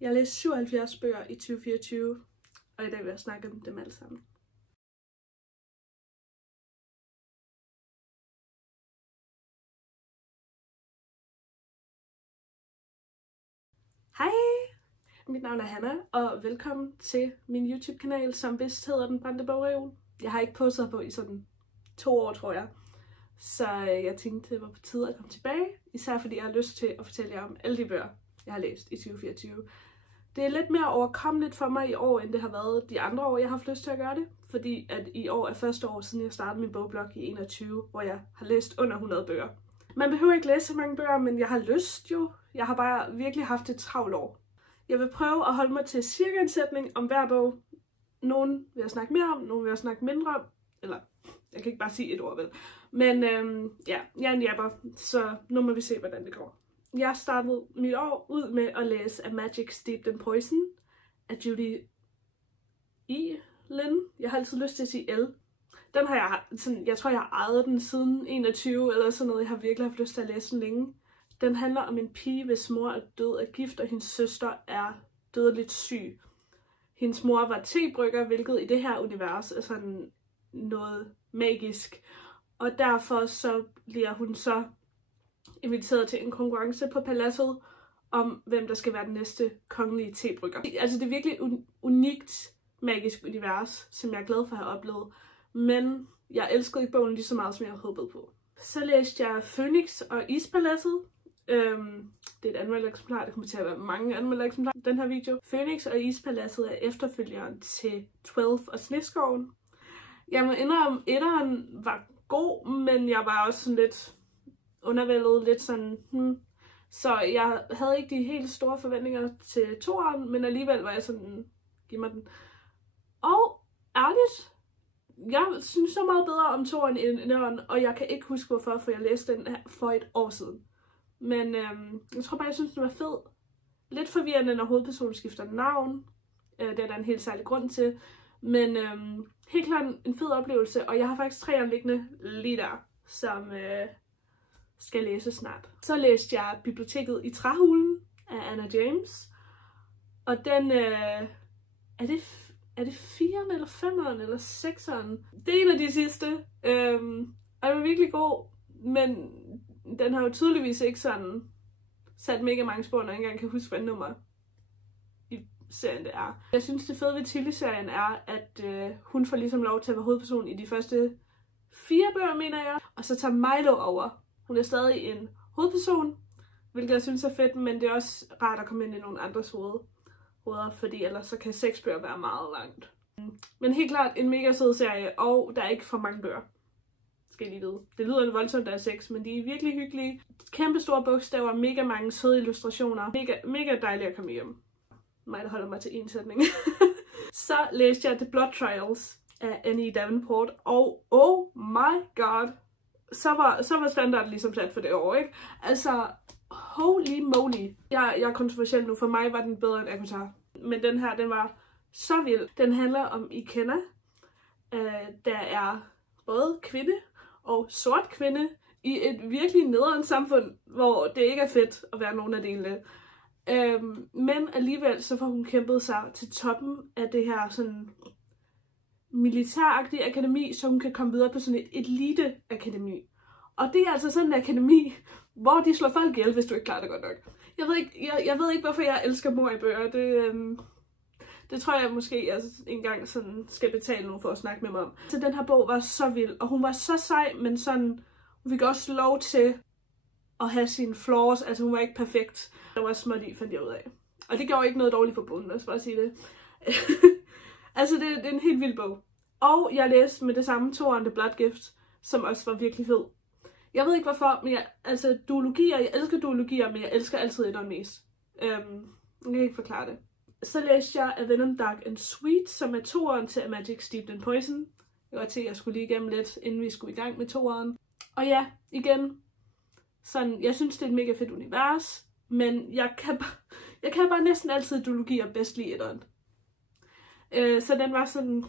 Jeg har læst 77 bøger i 2024, og i dag vil jeg snakke om dem alle sammen. Hej! Mit navn er Hanna, og velkommen til min YouTube-kanal, som vist hedder Den Brændte Bogreol. Jeg har ikke postet på i sådan 2 år, tror jeg. Så jeg tænkte, det var på tide at komme tilbage, især fordi jeg har lyst til at fortælle jer om alle de bøger, jeg har læst i 2024. Det er lidt mere overkommeligt for mig i år, end det har været de andre år, jeg har haft lyst til at gøre det. Fordi at i år er første år, siden jeg startede min bogblog i 21, hvor jeg har læst under 100 bøger. Man behøver ikke læse så mange bøger, men jeg har lyst jo. Jeg har bare virkelig haft et travlt år. Jeg vil prøve at holde mig til cirka en sætning om hver bog. Nogle vil jeg snakke mere om, nogle vil jeg snakke mindre om. Eller, jeg kan ikke bare sige et ord, vel. Men ja, jeg er en japper, så nu må vi se, hvordan det går. Jeg startede mit år ud med at læse A Magic Steeped in Poison af Judy E. Lin. Jeg har altid lyst til at sige L. Den har jeg tror jeg har ejet den siden 21 eller sådan noget. Jeg har virkelig haft lyst til at læse den længe. Den handler om en pige, hvis mor er død af gift, og hendes søster er dødeligt syg. Hendes mor var tebrygger, hvilket i det her univers er sådan noget magisk. Og derfor så bliver hun så inviteret til en konkurrence på paladset om, hvem der skal være den næste kongelige tebrygger. Altså det er virkelig et unikt magisk univers, som jeg er glad for at have oplevet. Men jeg elskede ikke bogen lige så meget, som jeg havde håbet på. Så læste jeg Phoenix og Ispaladset. Det er et anmeldt eksemplar. Det kommer til at være mange anmeldte eksemplarer i den her video. Phoenix og Ispaladset er efterfølgeren til 12 og Sneskoven. Jeg må indrømme, etteren var god, men jeg var også sådan lidt undervældet, lidt sådan, Så jeg havde ikke de helt store forventninger til toeren, men alligevel var jeg sådan, giv mig den. Og ærligt, jeg synes så meget bedre om toeren end etteren, og jeg kan ikke huske hvorfor, for jeg læste den her for et år siden. Men jeg tror bare, jeg synes, den var fed. Lidt forvirrende, når hovedpersonen skifter navn. Det er der en helt særlig grund til. Men helt klart en fed oplevelse, og jeg har faktisk 3 liggende lige der, som skal læse snart. Så læste jeg Biblioteket i Træhulen af Anna James. Og den, er det 4'eren eller 5'eren eller 6'eren? Det er en af de sidste. Og den var virkelig god, men den har jo tydeligvis ikke sådan sat mega mange spor, når jeg ikke engang kan huske, hvad nummer i serien det er. Jeg synes, det fede ved Tilly-serien er, at hun får ligesom lov til at være hovedperson i de første 4 bøger, mener jeg. Og så tager Milo over. Hun er stadig en hovedperson, hvilket jeg synes er fedt, men det er også rart at komme ind i nogle andres hoveder, fordi ellers så kan 6 bøger være meget langt. Men helt klart en mega sød serie, og der er ikke for mange bøger. Skal I lige vide. Det lyder voldsomt, der er 6, men de er virkelig hyggelige. Kæmpe store bogstaver, mega mange søde illustrationer. Mega dejligt at komme hjem. Mig, der holder mig til en sætning. Så læste jeg The Blood Trials af Annie Davenport, og oh my god, så var standarden ligesom sat for det år, ikke? Altså, holy moly. Jeg er kontroversiel nu. For mig var den bedre end Avatar. Men den her, den var så vild. Den handler om Ikenna, der er både kvinde og sort kvinde i et virkelig nederen samfund, hvor det ikke er fedt at være nogen af delene. Men alligevel så får hun kæmpet sig til toppen af det her sådan militæragtige akademi, så hun kan komme videre på sådan et elite-akademi. Og det er altså sådan en akademi, hvor de slår folk ihjel, hvis du ikke klarer det godt nok. Jeg ved ikke hvorfor jeg elsker mor i bøger. Det tror jeg måske, jeg engang sådan skal betale nogen for at snakke med mig om. Så den her bog var så vild, og hun var så sej, men sådan, hun fik også lov til at have sine flaws. Altså hun var ikke perfekt. Der var småt i, fandt jeg ud af. Og det gjorde ikke noget dårligt for bogen, lad os bare sige det. Altså det er en helt vild bog. Og jeg læste med det samme toeren The Blood Gift, som også var virkelig fed. Jeg ved ikke hvorfor, men jeg elsker duologier, men jeg elsker altid etteren mest. Jeg kan ikke forklare det. Så læste jeg A Venom Dark and Sweet, som er toeren til A Magic Steeped in Poison. Jeg var til, at jeg skulle lige igennem lidt, inden vi skulle i gang med toeren. Og ja, igen, sådan, jeg synes, det er et mega fedt univers, men jeg kan bare næsten altid duologier bedst lide etteren. Så den var sådan,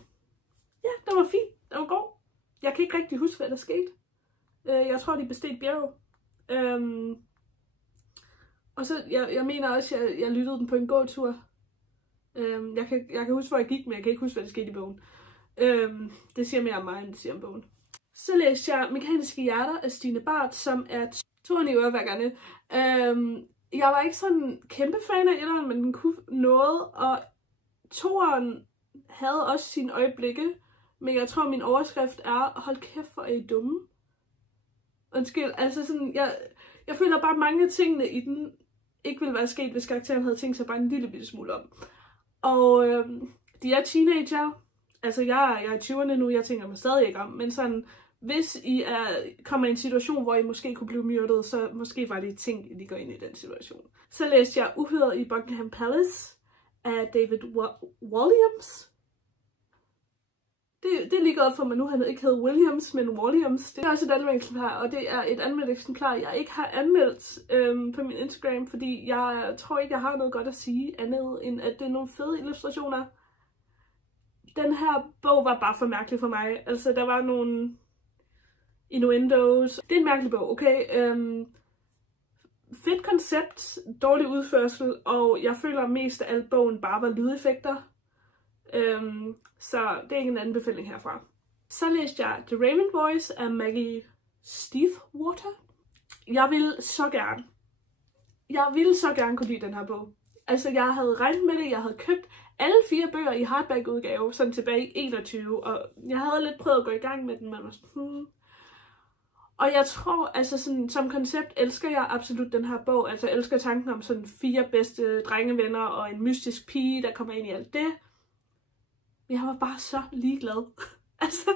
ja, den var fin, den var god. Jeg kan ikke rigtig huske, hvad der skete. Jeg tror, de besteg bjerg. Og så, jeg mener også, at jeg lyttede den på en gåtur. Jeg kan huske, hvor jeg gik, men jeg kan ikke huske, hvad der skete i bogen. Det siger mere om mig, end det siger om bogen. Så læste jeg Mekaniske Hjerter af Stine Barth, som er toeren i øreværkerne. Jeg var ikke sådan en kæmpe fan af etteren, men den kunne noget, og toeren havde også sine øjeblikke, men jeg tror, min overskrift er, hold kæft, hvor er I dumme. Undskyld, altså sådan, jeg føler bare, mange af tingene i den ikke ville være sket, hvis karakteren havde tænkt sig bare en lille bitte smule om. Og de er teenager, altså jeg er i 20'erne nu, jeg tænker mig stadig ikke om, men sådan, hvis I kommer i en situation, hvor I måske kunne blive myrdet, så måske var det ting, I går ind i den situation. Så læste jeg Uhyret i Buckingham Palace af David Walliams. Det er lige godt for mig nu, han ikke hedder Williams, men Walliams. Det er også et anmeldt eksemplar, og det er et anmeldt eksemplar, jeg ikke har anmeldt på min Instagram, fordi jeg tror ikke, jeg har noget godt at sige andet, end at det er nogle fede illustrationer. Den her bog var bare for mærkelig for mig. Altså, der var nogle innuendos. Det er en mærkelig bog, okay? Fedt koncept, dårlig udførsel, og jeg føler mest af alt bogen bare var lydeffekter. Så det er ikke en anbefaling herfra. Så læste jeg The Raven Boys af Maggie Stiefwater. Jeg ville så gerne kunne lide den her bog. Altså, jeg havde regnet med det, jeg havde købt alle 4 bøger i hardback-udgave, sådan tilbage i 21, og jeg havde lidt prøvet at gå i gang med den, men var sådan, Og jeg tror, altså sådan, som koncept elsker jeg absolut den her bog. Altså, jeg elsker tanken om sådan 4 bedste drengevenner og en mystisk pige, der kommer ind i alt det. Jeg var bare så ligeglad. Altså,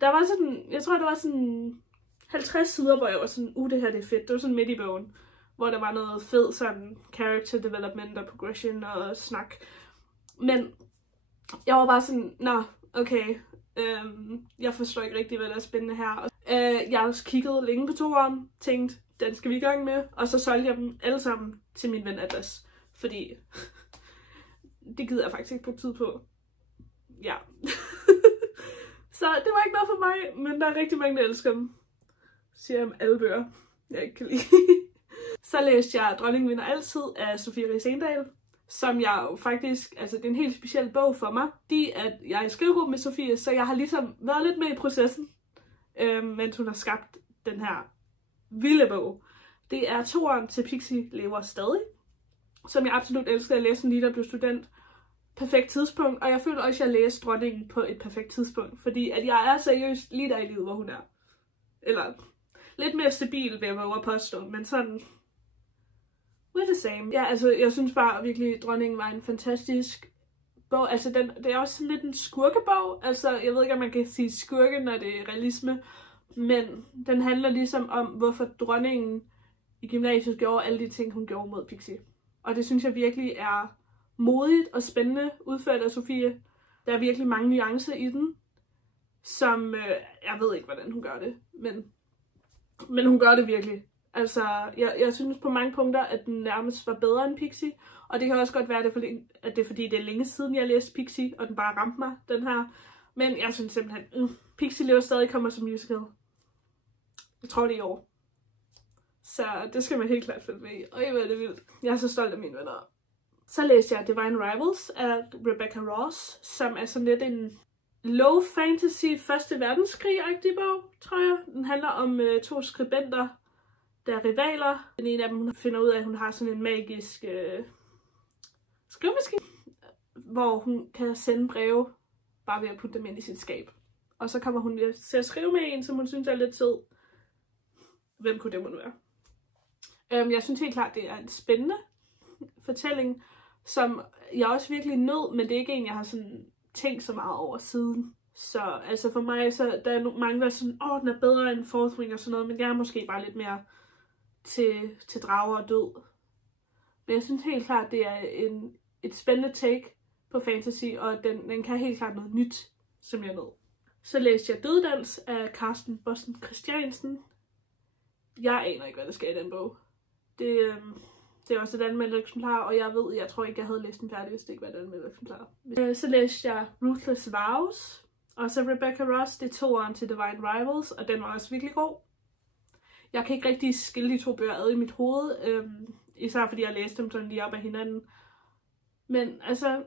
der var sådan, jeg tror, der var sådan 50 sider, hvor jeg var sådan, det her det er fedt. Det var sådan midt i bogen, hvor der var noget fed sådan character development og progression og snak. Men jeg var bare sådan, okay, jeg forstår ikke rigtig, hvad der er spændende her. Jeg har kiggede længe på toeren, tænkte, den skal vi i gang med, og så solgte jeg dem alle sammen til min ven Atlas, fordi det gider jeg faktisk ikke bruge tid på. Ja. Så det var ikke noget for mig, men der er rigtig mange, der elsker dem. Siger jeg om alle bøger, jeg ikke kan lide. Så læste jeg Dronningen vinder altid af Sofie Ries Endal, som jeg jo faktisk, altså det er en helt speciel bog for mig, fordi at jeg er i skrivegruppe med Sofie, så jeg har ligesom været lidt med i processen, mens hun har skabt den her vilde bog. Det er toeren til Pixie lever stadig, som jeg absolut elsker at læse lige da jeg blev student. Perfekt tidspunkt, og jeg føler også, at jeg læste Dronningen på et perfekt tidspunkt, fordi at jeg er seriøst lige der i livet, hvor hun er. Eller lidt mere stabil, vil jeg våge at påstå, men sådan we're the same. Ja, altså, jeg synes bare virkelig, Dronningen var en fantastisk bog. Altså, det er også sådan lidt en skurkebog. Altså, jeg ved ikke, om man kan sige skurke, når det er realisme, men den handler ligesom om, hvorfor dronningen i gymnasiet gjorde alle de ting, hun gjorde mod Pixie. Og det synes jeg virkelig er modigt og spændende udført af Sofie. Der er virkelig mange nuancer i den, som jeg ved ikke, hvordan hun gør det, men hun gør det virkelig. Altså, jeg synes på mange punkter, at den nærmest var bedre end Pixie, og det kan også godt være, at det er fordi, det er længe siden, jeg læste Pixie, og den bare ramte mig, den her. Men jeg synes simpelthen, Pixie lever stadig kommer som musical. Jeg tror det er i år. Så det skal man helt klart følge med i. Og hvor er det vildt. Jeg er så stolt af mine venner. Så læste jeg Divine Rivals af Rebecca Ross, som er sådan lidt en low fantasy første verdenskrig-agtig bog, tror jeg. Den handler om 2 skribenter, der er rivaler. Den ene af dem finder ud af, at hun har sådan en magisk skrivemaskine, hvor hun kan sende breve bare ved at putte dem ind i sit skab. Og så kommer hun til at skrive med en, som hun synes er lidt sød. Hvem kunne det måtte være? Jeg synes helt klart, det er en spændende fortælling, som jeg også virkelig nød, men det er ikke en, jeg har sådan tænkt så meget over siden. Så altså for mig, så der er mange, der er sådan, den er bedre end Fourth Wing og sådan noget, men jeg er måske bare lidt mere til drager og død. Men jeg synes helt klart, det er et spændende take på fantasy, og den kan helt klart noget nyt, som jeg nød. Så læste jeg Døddans af Carsten Bossen Christiansen. Jeg aner ikke, hvad der skal i den bog. Det er også et anmeldt eksemplar, og jeg tror ikke, jeg havde læst den færdig, hvis det ikke var et anmeldt eksemplar. Så læste jeg Ruthless Vows, og så Rebecca Ross, det er toeren til Divine Rivals, og den var også virkelig god. Jeg kan ikke rigtig skille de to bøger ad i mit hoved, især fordi jeg læste dem sådan lige op af hinanden. Men altså,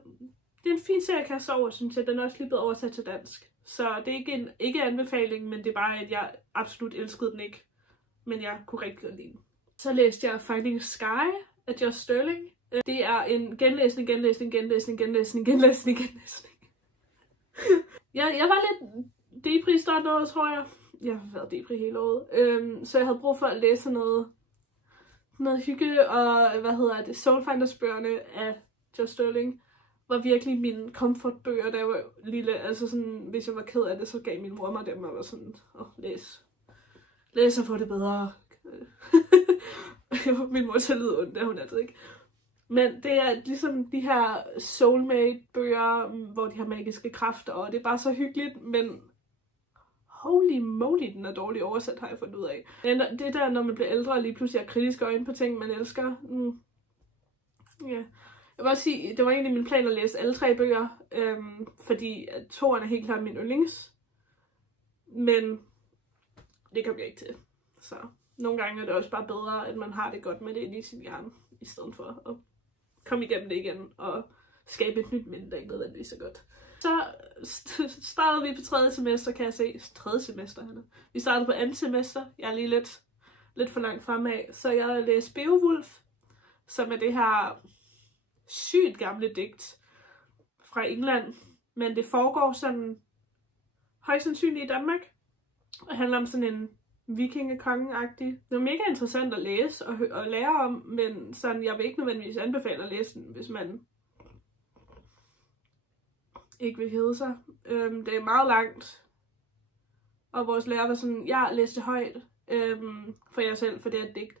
det er en fin serie at kaste over, synes jeg. Den er også lige blevet oversat til dansk. Så det er ikke en anbefaling, men det er bare, at jeg absolut elskede den ikke. Men jeg kunne rigtig godt lide den. Så læste jeg Finding Sky af Josh Sterling. Det er en genlæsning. Jeg var lidt depri starten af året, tror jeg. Jeg har været depri hele året. Så jeg havde brug for at læse noget hygge, og Soulfinders bøgerne af Josh Sterling var virkelig mine comfortbøger, da jeg var lille. Altså sådan, hvis jeg var ked af det, så gav min mor mig dem, og var sådan, læs og få det bedre. Min mor til at lyde ondt, det hun altid ikke. Men det er ligesom de her soulmate-bøger, hvor de har magiske kræfter, og det er bare så hyggeligt, men holy moly, den er dårligt oversat, har jeg fundet ud af. Det der, når man bliver ældre og lige pludselig har kritiske øjne på ting, man elsker. Ja. Jeg vil også sige, det var egentlig min plan at læse alle 3 bøger, fordi 2'eren er helt klart min yndlings. Men det kom jeg ikke til. Så nogle gange er det også bare bedre, at man har det godt med det inde i sin hjerne, i stedet for at komme igennem det igen og skabe et nyt minde, der ikke nødvendigvis så godt. Så startede vi på 3. semester, kan jeg se. 3. semester, Hanna. Vi startede på 2. semester. Jeg er lige lidt for langt fremad. Så jeg læste Beowulf, som er det her sygt gamle digt fra England. Men det foregår sådan højst sandsynligt i Danmark. Og handler om sådan en vikingekonge-agtig. Det var mega interessant at læse og lære om, men sådan, jeg vil ikke nødvendigvis anbefale at læse den, hvis man ikke vil hede sig. Det er meget langt. Og vores lærer var sådan, jeg læste højt for jer selv, for det er et digt.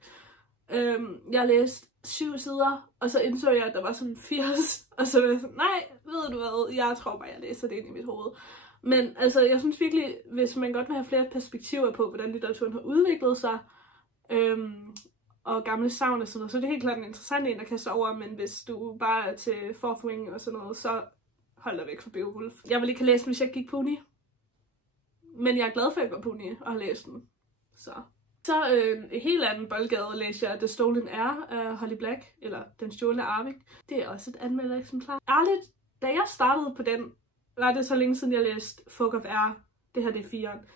Jeg læste 7 sider, og så indså jeg, at der var sådan 80. Og så var jeg sådan, nej, ved du hvad, jeg tror bare, jeg læser det ind i mit hoved. Men altså, jeg synes virkelig, hvis man godt vil have flere perspektiver på, hvordan litteraturen har udviklet sig, og gamle sagn og sådan noget, så er det helt klart en interessant en, der kaster over, men hvis du bare er til Fourth Wing og sådan noget, så hold dig væk fra Beowulf. Jeg ville ikke have læst den, hvis jeg gik på uni. Men jeg er glad for, at jeg går på uni og har læst den. Så en helt anden boldgade læser jeg The Stolen Heir af Holly Black, eller Den stjålne arving. Det er også et anmeldereksemplar. Ærligt, da jeg startede på den, var det så længe siden, jeg læste Folk of Air. Det her, det er 4'eren.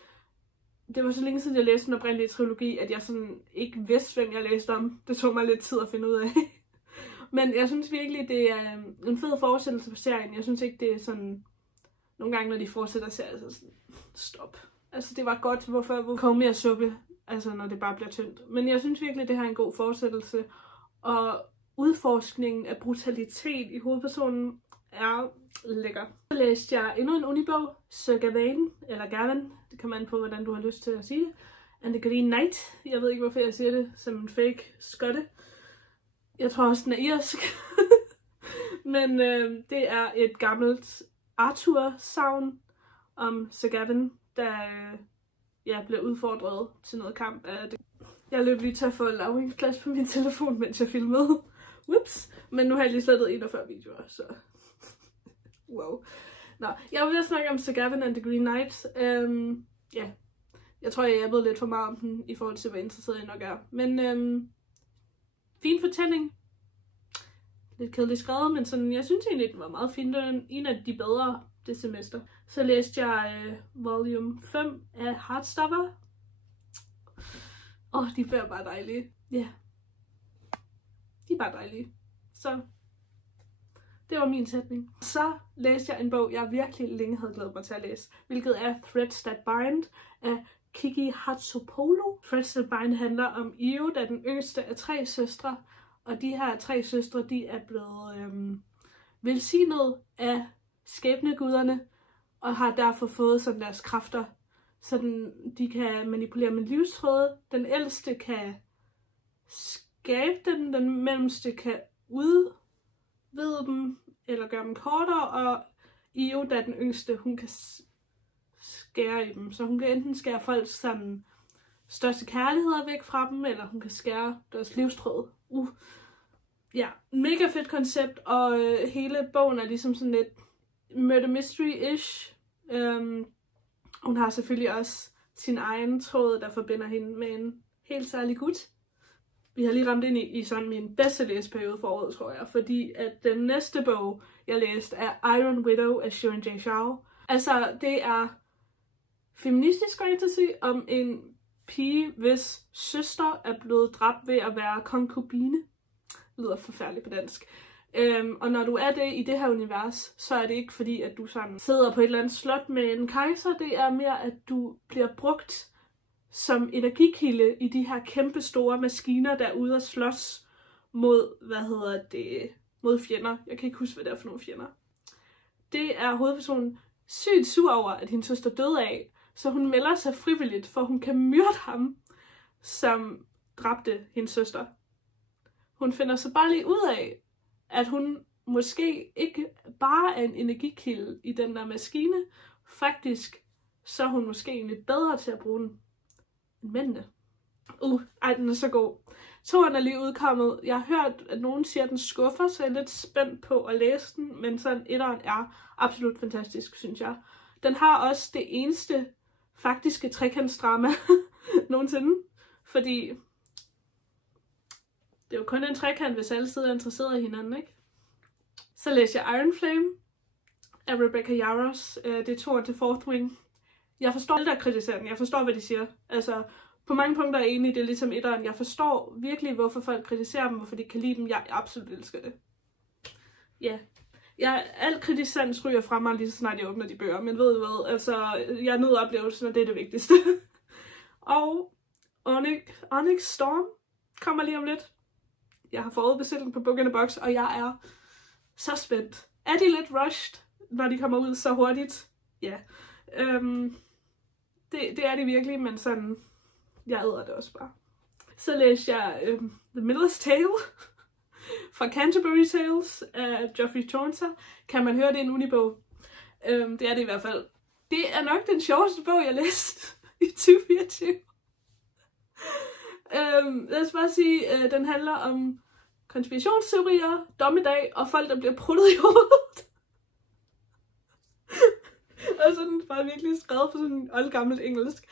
Det var så længe siden, jeg læste den oprindelige trilogi, at jeg sådan ikke vidste, hvem jeg læste om. Det tog mig lidt tid at finde ud af. Men jeg synes virkelig, det er en fed fortsættelse på serien. Jeg synes ikke, det er sådan... Nogle gange, når de fortsætter serien, så sådan... Stop. Altså, det var godt, hvorfor komme mere suppe, altså når det bare bliver tyndt. Men jeg synes virkelig, det har en god fortsættelse. Og udforskningen af brutalitet i hovedpersonen er lækker. Så læste jeg endnu en unibog, Sir Gawain, eller Gawain, det kan man på, hvordan du har lyst til at sige det. And the Green Knight. Jeg ved ikke, hvorfor jeg siger det som en fake skotte. Jeg tror også, den er irsk. Men det er et gammelt Arthur-sagn om Sir Gawain, der blev udfordret til noget kamp af det. Jeg løb lige til at få lagringsplads på min telefon, mens jeg filmede. Whoops. Men nu har jeg lige slettet 41 videoer, så... Wow. Nå, jeg vil snakke om Sir Gawain and the Green Knight. Ja. Jeg tror, jeg er blevet lidt for meget om den, i forhold til, hvor interesseret jeg nok er. Men fin fortælling. Lidt kedeligt skrevet, men sådan, jeg synes egentlig, den var meget fin. Det var en af de bedre det semester. Så læste jeg volume 5 af Heartstopper. De er bare dejlige. Ja. Yeah. De er bare dejlige. Så det var min sætning. Så læste jeg en bog, jeg virkelig længe havde glædet mig til at læse, hvilket er Threads That Bind af Kiki Hatsopoulou. Threads That Bind handler om Io, der er den yngste af 3 søstre, og de her 3 søstre, de er blevet velsignet af skæbneguderne, og har derfor fået sådan deres kræfter, så de kan manipulere med livstråde. Den ældste kan skabe dem, den mellemste kan udvide dem, eller gøre dem kortere, og Io, der er den yngste, hun kan skære i dem. Så hun kan enten skære folks sådan største kærligheder væk fra dem, eller hun kan skære deres livstråd. Ja, mega fedt koncept, og hele bogen er ligesom sådan lidt murder mystery-ish. Hun har selvfølgelig også sin egen tråd, der forbinder hende med en helt særlig gut. Vi har lige ramt ind i sådan min bedste læseperiode for året, tror jeg, fordi at den næste bog, jeg læste, er Iron Widow af Xiran Jay Zhao. Altså, det er feministisk fantasy om en pige, hvis søster er blevet dræbt ved at være konkubine. Det lyder forfærdeligt på dansk. Og når du er det i det her univers, så er det ikke fordi, at du sådan sidder på et eller andet slot med en kejser. Det er mere, at du bliver brugt som energikilde i de her kæmpe store maskiner, der er ude at slås mod, mod fjender. Jeg kan ikke huske, hvad det er for nogle fjender. Det er hovedpersonen sygt sur over, at hendes søster døde af, så hun melder sig frivilligt, for hun kan myrde ham, som dræbte hendes søster. Hun finder så bare lige ud af, at hun måske ikke bare er en energikilde i den der maskine. Faktisk, så er hun måske egentlig bedre til at bruge den end mændene. Den er så god. 2'eren er lige udkommet. Jeg har hørt, at nogen siger, at den skuffer, så jeg er lidt spændt på at læse den, men sådan 1'eren er absolut fantastisk, synes jeg. Den har også det eneste faktiske trekantsdrama nogensinde, fordi det er jo kun en trekant, hvis alle sider er interesseret i hinanden, ikke? Så læser jeg Iron Flame af Rebecca Yarros. Det er 2'eren til Fourth Wing. Jeg forstår alt, der kritiserer den. Jeg forstår, hvad de siger. Altså, på mange punkter er jeg enig, det er ligesom 1'eren. Jeg forstår virkelig, hvorfor folk kritiserer dem, hvorfor de kan lide dem. Jeg absolut elsker det. Ja. Alt kritisk sans ryger fra mig, lige så snart jeg åbner de bøger. Men ved du hvad, altså, jeg nyder oplevelsen, og det er det vigtigste. Og Onyx Storm kommer lige om lidt. Jeg har forudbestilt den på Book in a Box, og jeg er så spændt. Er de lidt rushed, når de kommer ud så hurtigt? Ja. Det er de virkelig, men sådan, jeg æder det også bare. Så læser jeg The Miller's Tale fra Canterbury Tales af Geoffrey Chaucer. Kan man høre, det er en unibog? Det er det i hvert fald. Det er nok den sjoveste bog, jeg læste i 2024. Lad os bare sige, den handler om konspirationsteorier, dommedag og folk, der bliver pruttet i hovedet. Og sådan bare virkelig skrevet på sådan oldgammelt engelsk.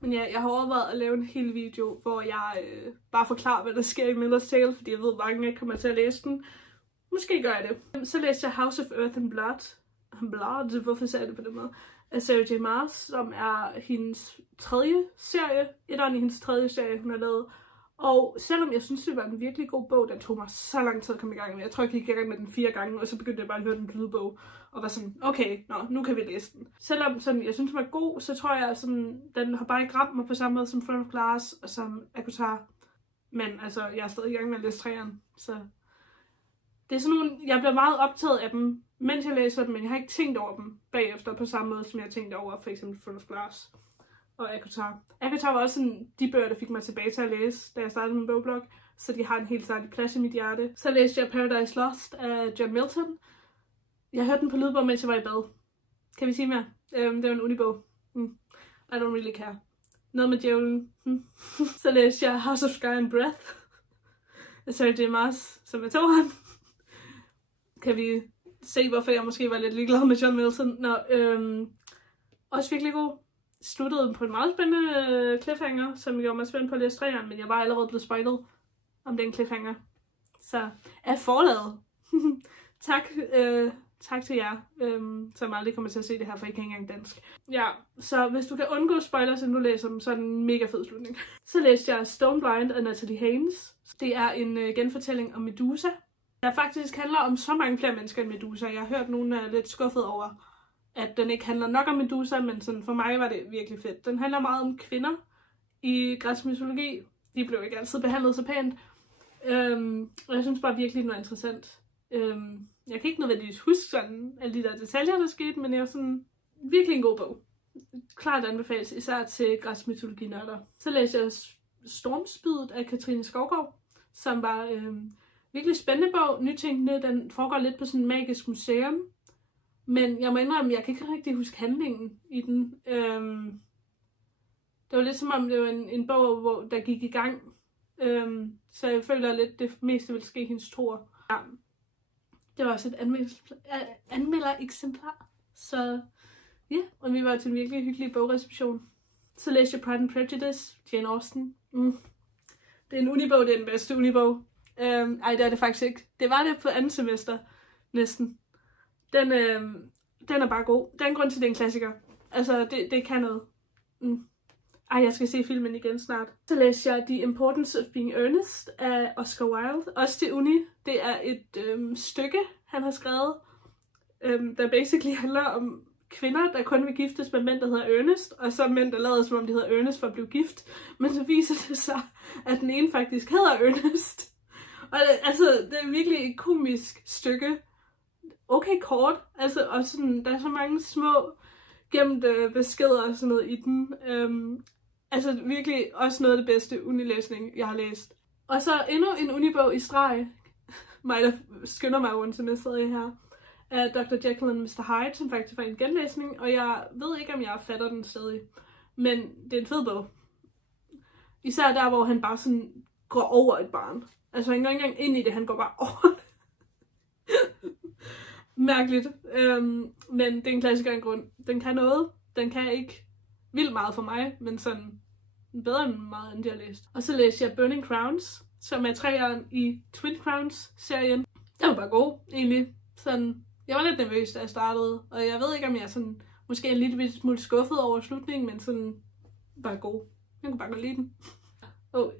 Men ja, jeg har overvejet at lave en hel video, hvor jeg bare forklarer, hvad der sker i Miller's Tale, fordi jeg ved, mange ikke kommer til at læse den. Måske gør jeg det. Så læste jeg House of Earth and Blood. Hvorfor sagde jeg det på den måde? Af Sarah J. Maas, som er hendes tredje serie. I hendes tredje serie, hun har lavet. Og selvom jeg synes, det var en virkelig god bog, den tog mig så lang tid at komme i gang med. Jeg tror, jeg gik i gang med den 4 gange, og så begyndte jeg bare at høre den lydbog. Og var sådan, okay, nu kan vi læse den. Selvom sådan, jeg synes, den var god, så tror jeg, sådan, den har bare ikke ramt mig på samme måde som Front of Glass og som Akutar. Men altså, jeg er stadig i gang med at læse 3'eren. Så det er sådan nogle, jeg bliver meget optaget af dem, mens jeg læser dem, men jeg har ikke tænkt over dem bagefter på samme måde, som jeg tænkte over for eksempel Front of Glass og Akutar. Akutar var også sådan de bøger, der fik mig tilbage til at læse, da jeg startede min bogblog, så de har en helt særlig plads i mit hjerte. Så læste jeg Paradise Lost af John Milton. Jeg hørte den på lydbog, mens jeg var i bad. Kan vi sige mere? Det var en unibog. I don't really care. Noget med djævlen. Så læste jeg House of Sky and Breath af Sarah J. Maas, som er 2'eren. Kan vi se, hvorfor jeg måske var lidt ligeglad med John Milton. Også virkelig god. Sluttede på en meget spændende cliffhanger, som gjorde mig spændt på at læse 3'eren, men jeg var allerede blevet spoilet om den cliffhanger. Så er forladet. Tak til jer, som aldrig kommer til at se det her, for I kan ikke engang dansk. Ja, så hvis du kan undgå spoilers, inden du læser dem, så er det en mega fed slutning. Så læste jeg Stone Blind af Natalie Haynes. Det er en genfortælling om Medusa. Der faktisk handler om så mange flere mennesker end Medusa. Jeg har hørt, nogen er lidt skuffet over, at den ikke handler nok om Medusa, men sådan for mig var det virkelig fedt. Den handler meget om kvinder i græsk mytologi. De blev ikke altid behandlet så pænt. Og jeg synes bare virkelig, den var interessant. Jeg kan ikke nødvendigvis huske sådan alle de der detaljer, der skete, men det er sådan virkelig en god bog. Klart anbefales, især til græsk mytologinørder. Så læste jeg Stormspydet af Katrine Skovgaard, som var virkelig spændende bog. Nytænkende, den foregår lidt på sådan et magisk museum. Men jeg må indrømme, jeg kan ikke rigtig huske handlingen i den. Det var lidt som om, det var en bog, hvor der gik i gang. Så jeg føler lidt, det meste ville ske hendes tror. Ja. Det var også et anmeldereksemplar. Så ja, og vi var til en virkelig hyggelig bogreception. Så læste jeg Pride and Prejudice, Jane Austen. Det er en unibog, det er den bedste unibog. Ej, det er det faktisk ikke. Det var det på andet semester, næsten. Den er bare god. Der er en grund til, at det er en klassiker. Altså, det kan noget. Ej, jeg skal se filmen igen snart. Så læste jeg The Importance of Being Earnest af Oscar Wilde. Også til uni. Det er et stykke, han har skrevet, der basically handler om kvinder, der kun vil giftes med mænd, der hedder Ernest, og så mænd, der lader som om de hedder Ernest for at blive gift. Men så viser det sig, at den ene faktisk hedder Ernest. Og det er virkelig et komisk stykke. Okay kort, altså, og sådan, der er så mange små gemte beskeder og sådan noget i den. Altså virkelig også noget af det bedste unilæsning, jeg har læst. Og så endnu en unibog i streg, mig der skynder mig rundt semesteret her, af Dr. Jekyll and Mr. Hyde, som faktisk var en genlæsning, og jeg ved ikke, om jeg fatter den stadig. Men det er en fed bog. Især der, hvor han bare sådan går over et barn. Altså han går ikke engang ind i det, han går bare over det. Mærkeligt. Men det er en klassiker af en grund. Den kan noget. Den kan ikke vildt meget for mig, men sådan bedre end meget andet, jeg har læst. Og så læste jeg Burning Crowns, som er 3'eren i Twin Crowns-serien. Den var bare god, egentlig. Sådan, jeg var lidt nervøs, da jeg startede, og jeg ved ikke, om jeg sådan, måske en lille smule skuffet over slutningen, men sådan bare god. Jeg kunne bare godt lide den.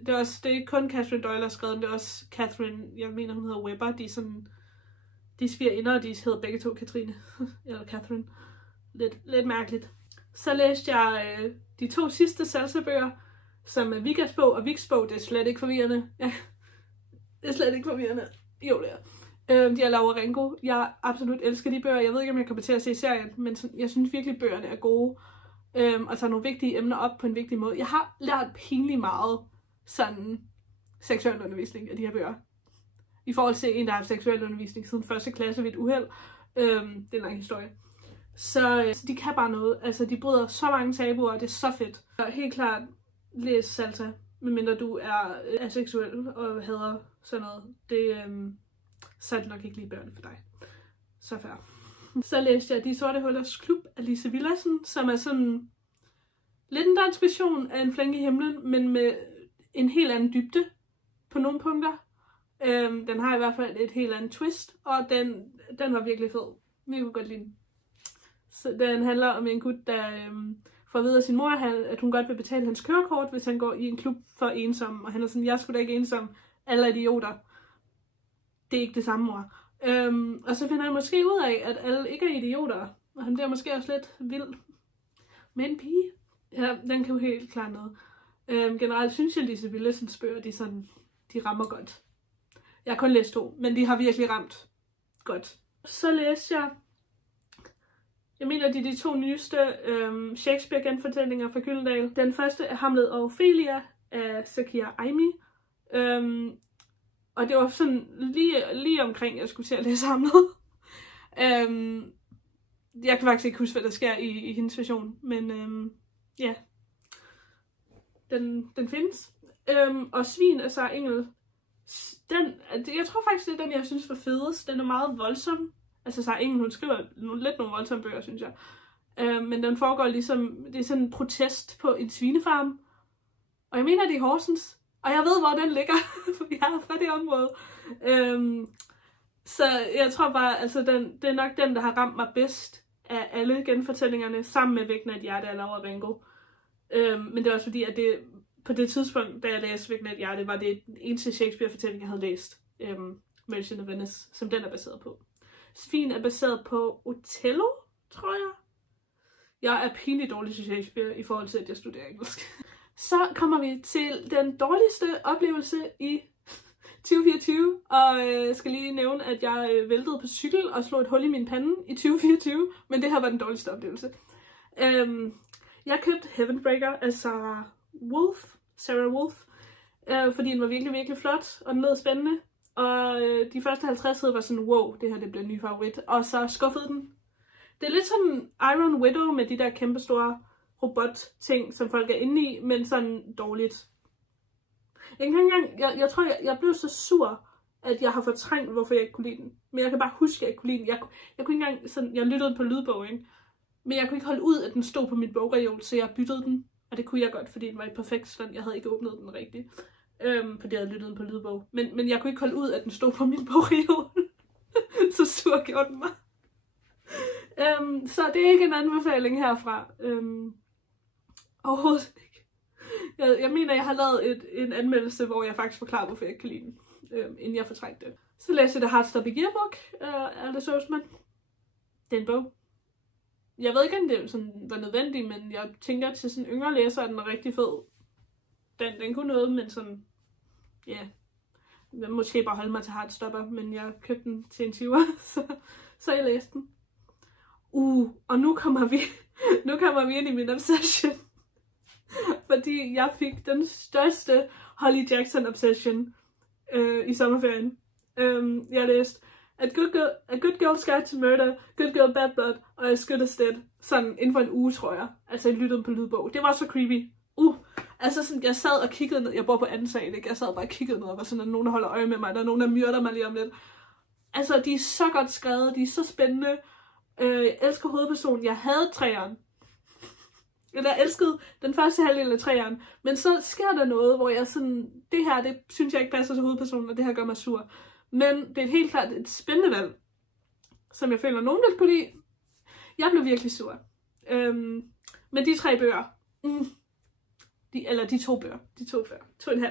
Det er ikke kun Catherine Doyle, der har skrevet den, det er også Catherine, jeg mener hun hedder Webber, de er sådan, de svigerinder, og de hedder begge to Katrine, eller Catherine. Lidt mærkeligt. Så læste jeg de 2 sidste salsa-bøger, som er Vigas bog og Vigs bog. Det er slet ikke forvirrende. Ja, det er slet ikke forvirrende. Jo, det er. De er Laura Ringo. Jeg absolut elsker de bøger. Jeg ved ikke, om jeg kommer til at se serien, men jeg synes virkelig, bøgerne er gode. Og tager nogle vigtige emner op på en vigtig måde. Jeg har lært pinligt meget sådan seksuel undervisning af de her bøger. I forhold til en, der har haft seksuel undervisning siden 1. klasse ved et uheld. Det er en lang historie. Så de kan bare noget. Altså, de bryder så mange tabuer, og det er så fedt. Og helt klart, læs salsa, medmindre du er aseksuel og hader sådan noget. Så er det nok ikke lige bøgerne for dig. Så fair. Så læste jeg De Sorte Hullers Klub af Lise Villadsen, som er sådan lidt en dansk version af En Flænge i Himlen, men med en helt anden dybde på nogle punkter. Den har i hvert fald et helt andet twist, og den var virkelig fed. Jeg kunne godt lide den. Så den handler om en gut, der får at vide af sin mor, at hun godt vil betale hans kørekort, hvis han går i en klub for ensom. Og han er sådan, jeg skulle da ikke ensom. Alle er idioter. Det er ikke det samme, mor. Og så finder han måske ud af, at alle ikke er idioter. Og han bliver måske også lidt vild med en pige. Ja, den kan jo helt klart noget. Generelt synes jeg, at Lise Villadsens bøger, de rammer godt. Jeg har kun læst 2, men de har virkelig ramt godt. Så læste jeg mener, det er de 2 nyeste Shakespeare-genfortællinger fra Gyldendal. Den første er Hamlet og Ophelia af Zakia Aimi. Og det var sådan lige omkring, jeg skulle til at læse Hamlet. Jeg kan faktisk ikke huske, hvad der sker i hendes version, men ja, den findes. Og Svin af Sara Engel. Jeg tror faktisk, det er den, jeg synes var fedest. Den er meget voldsom. Altså Sara Engel, hun skriver lidt nogle voldsomme bøger, synes jeg. Men den foregår ligesom, det er sådan en protest på en svinefarm. Og jeg mener, det er Horsens. Og jeg ved, hvor den ligger, for jeg er fra det område. Så jeg tror bare, altså det er nok den, der har ramt mig bedst af alle genfortællingerne, sammen med Vægten af et hjerte af Laura Ringo. Men det er også fordi, at det på det tidspunkt, da jeg læste Vægten af et hjerte, var det den eneste Shakespeare-fortælling, jeg havde læst. Merchant of Venice, som den er baseret på. Svin er baseret på Othello, tror jeg. Jeg er pinligt dårlig til Shakespeare i forhold til, at jeg studerer engelsk. Så kommer vi til den dårligste oplevelse i 2024, og jeg skal lige nævne, at jeg væltede på cykel og slog et hul i min pande i 2024, men det her var den dårligste oplevelse. Jeg købte Heavenbreaker af Sarah Wolf, fordi den var virkelig, virkelig flot, og den lød spændende. Og de første 50 sider var sådan, wow, det her det bliver en ny favorit, og så skuffede den. Det er lidt sådan Iron Widow med de der kæmpe store robot-ting, som folk er inde i, men sådan dårligt. Jeg tror, jeg blev så sur, at jeg har fortrængt, hvorfor jeg ikke kunne lide den. Men jeg kan bare huske, at jeg ikke kunne lide den. Jeg kunne ikke engang, sådan, jeg lyttede på lydbog, ikke? Men jeg kunne ikke holde ud, at den stod på mit bogreol, så jeg byttede den. Og det kunne jeg godt, fordi den var i perfekt stand. Jeg havde ikke åbnet den rigtigt. Fordi jeg havde lyttet den på lydbog. Men jeg kunne ikke holde ud, at den stod på min bogreol. Så sur gjorde den mig. Så det er ikke en anbefaling herfra. Overhovedet ikke. Jeg mener, jeg har lavet en anmeldelse, hvor jeg faktisk forklarer, hvorfor jeg ikke kan lide den. Inden jeg fortrængte det. Så læste jeg The Heartstopper Yearbook af Alice Oseman. Det er en bog. Jeg ved ikke, om det sådan var nødvendigt, men jeg tænker, til sådan yngre læser, at den er rigtig fed. Den kunne noget, men sådan, ja. Yeah. Jeg måske bare holde mig til Heartstopper, men jeg købte den til en 20'er, så jeg læste den. Og nu kommer vi ind i min obsession. Fordi jeg fik den største Holly Jackson obsession i sommerferien. Jeg læste A Good Girl's Guide to Murder, Good Girl Bad Blood og As Good As Dead. Sådan inden for en uge, tror jeg. Altså jeg lyttede på lydbog. Det var så creepy. Altså sådan, jeg sad og kiggede ned. Jeg bor på anden sal, ikke? Jeg sad bare og kiggede ned, og var sådan, at nogen der holder øje med mig. Der er nogen, der myrder mig lige om lidt. Altså, de er så godt skrevet. De er så spændende. Jeg elsker hovedpersonen. Jeg havde 3'eren. Jeg elskede den første halvdel af 3'eren. Men så sker der noget, hvor jeg sådan, det her, det synes jeg ikke passer til hovedpersonen, og det her gør mig sur. Men det er helt klart et spændende valg, som jeg føler, nogen vil kunne lide. Jeg blev virkelig sur. Men de 3 bøger, de 2 bøger, de 2,5.